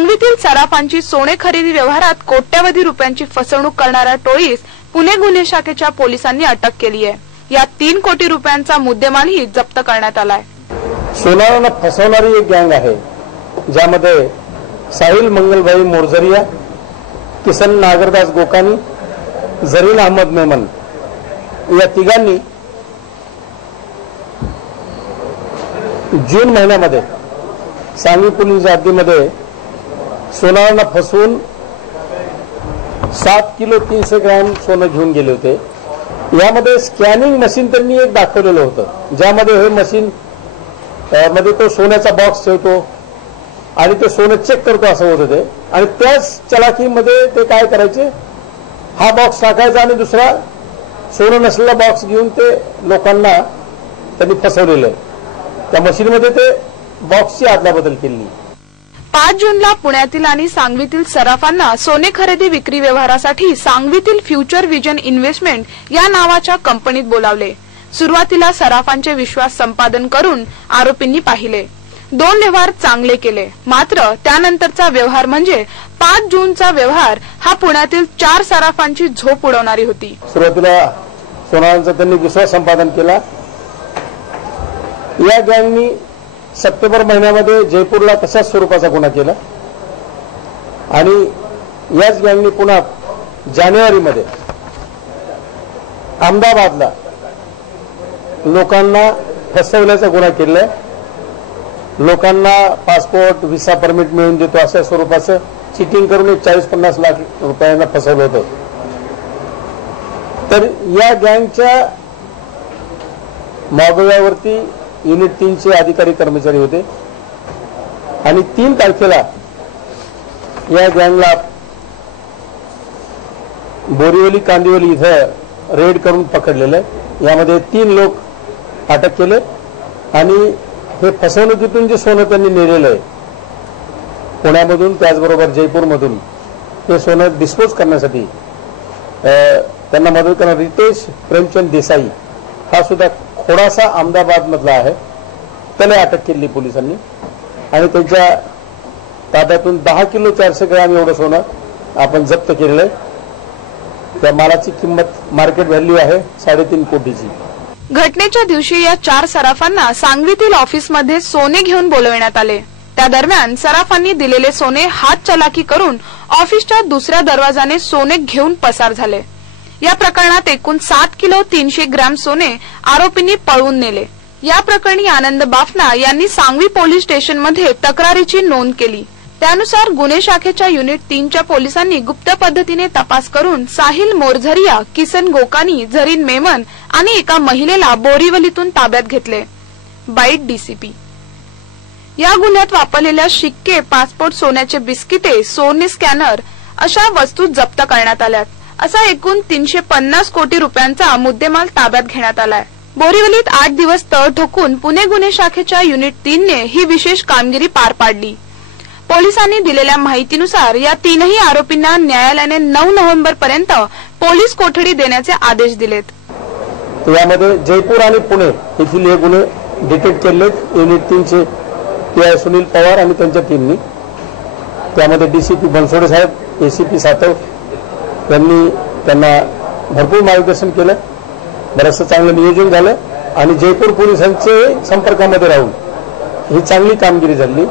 सांगवीतील सराफांची सोने खरेदी व्यवहारात कोट्यवधी रुपयांची फसवणूक करणाऱ्या टोळीस पुणे गुन्हे शाखेच्या पोलिसांनी अटक केली आहे। या 3 कोटी रुपयांचा मुद्देमालही जप्त करण्यात आलाय। सोनारांना फसवणारी एक गँग आहे, ज्यामध्ये साहिल मंगलभाई मोरजरिया, किसन नागरदास गोकानी, जरीन अहमद मेमन या तिघांनी जून महिन्यामध्ये सांगवी पोलीस हद्दीमध्ये सोनारांना फसवून 7 किलो 300 ग्रॅम सोनं घेऊन गेले होते। यामध्ये स्कॅनिंग मशीन त्यांनी एक दाखवलेलं होतं, ज्यामध्ये हे मशीन मध्ये तो सोन्याचा बॉक्स ठेवतो आणि ते सोनं चेक करतो असं होतं ते। आणि त्याच चलाखीमध्ये ते काय करायचे, हा बॉक्स टाकायचा आणि दुसरा सोनं नसलेला बॉक्स घेऊन ते लोकांना त्यांनी फसवलेलं आहे। त्या मशीनमध्ये ते बॉक्सची अदलाबदल केली। 5 जूनला पुण्यातील आणि सांगवीतील सराफांना सोने खरेदी विक्री व्यवहारासाठी सांगवीतील फ्युचर विजन इन्व्हेस्टमेंट या नावाच्या कंपनीत बोलावले। सुरुवातीला सराफांचे विश्वास संपादन करून आरोपींनी पाहिले। 2 व्यवहार चांगले केले, मात्र त्यानंतरचा व्यवहार म्हणजे 5 जूनचा व्यवहार हा पुण्यातील 4 सराफांची झोप उडवणारी होती। सुरुवातीला सोनारांचा त्यांनी विश्वास संपादन केला। या गँगनी सप्टेंबर महिन्यामध्ये जयपूरला तशाच स्वरूपाचा गुन्हा केला आणि याच गँगनी पुन्हा जानेवारीमध्ये अहमदाबादला लोकांना फसवल्याचा गुन्हा केलाय। लोकांना पासपोर्ट व्हिसा परमिट मिळवून देतो अशा स्वरूपाचं चिटिंग करून 40-50 लाख रुपयांना फसवलं होतं। तर या गँगच्या मागोव्यावरती युनिट 3 चे अधिकारी कर्मचारी होते आणि 3 तारखेला या गँगला बोरिवली कांदिवली इथं रेड करून पकडलेलं आहे। यामध्ये 3 लोक अटक केले आणि हे फसवणुकीतून जे सोनं त्यांनी नेलेलं आहे पुण्यामधून त्याचबरोबर जयपूरमधून हे सोनं डिस्पोज करण्यासाठी त्यांना मदत करणारा रितेश प्रेमचंद देसाई हा सुद्धा खोडासा अहमदाबाद मधला आहे, त्याला अटक केली पोलिसांनी आणि त्यांच्या ताब्यातून 10 किलो 400 ग्रॅम एवढं सोनं आपण जप्त केलेलं आहे। त्या मालाची किंमत मार्केट व्हॅल्यू आहे 3.5 कोटीची। घटनेच्या दिवशी या 4 सराफांना सांगवीतील ऑफिसमध्ये सोने घेऊन बोलवण्यात आले। त्या दरम्यान सराफांनी दिलेले सोने हात चलाकी करून ऑफिसच्या दुसऱ्या दरवाजाने सोने घेऊन पसार झाले। या प्रकरणात एकूण 7 किलो 300 ग्रॅम सोने आरोपींनी पळवून नेले। या प्रकरणी आनंद बाफना यांनी सांगवी पोलीस स्टेशनमध्ये तक्रारीची नोंद केली। त्यानुसार गुन्हे शाखेच्या युनिट 3 च्या पोलिसांनी गुप्त पद्धतीने तपास करून साहिल मोरझरिया, किसन गोकानी, झरीन मेमन आणि एका महिलेला बोरिवलीतून ताब्यात घेतले। Byte DCP. या गुन्ह्यात वापरलेल्या शिक्के, पासपोर्ट, सोन्याचे बिस्किटे, सोने स्कॅनर अशा वस्तू जप्त करण्यात आल्यात। असा एकूण 350 कोटी रुपयांचा मुद्देमाल ताब्यात घेण्यात आलाय। बोरिवलीत 8 दिवस तळ ठोकून पुणे गुन्हे शाखेच्या युनिट 3 ने ही विशेष कामगिरी पार पाडली। पोलिसांनी दिलेल्या माहितीनुसार या 3ही आरोपींना न्यायालयाने 9 नोव्हेंबर पर्यंत पोलीस कोठडी देण्याचे आदेश दिलेत। यामध्ये जयपूर आणि पुणे येथील हे गुन्हे डिटेक्ट केलेत युनिट 3 चे पीआय सुनील पवार आणि त्यांच्या टीमनी। त्यामध्ये डीसीपी बनसोडे साहेब, एसीपी सातव यांनी त्यांना भरपूर मार्गदर्शन केलं, बरंचसं चांगलं नियोजन झालं आणि जयपूर पोलिसांचे संपर्कामध्ये राहून ही चांगली कामगिरी झाली।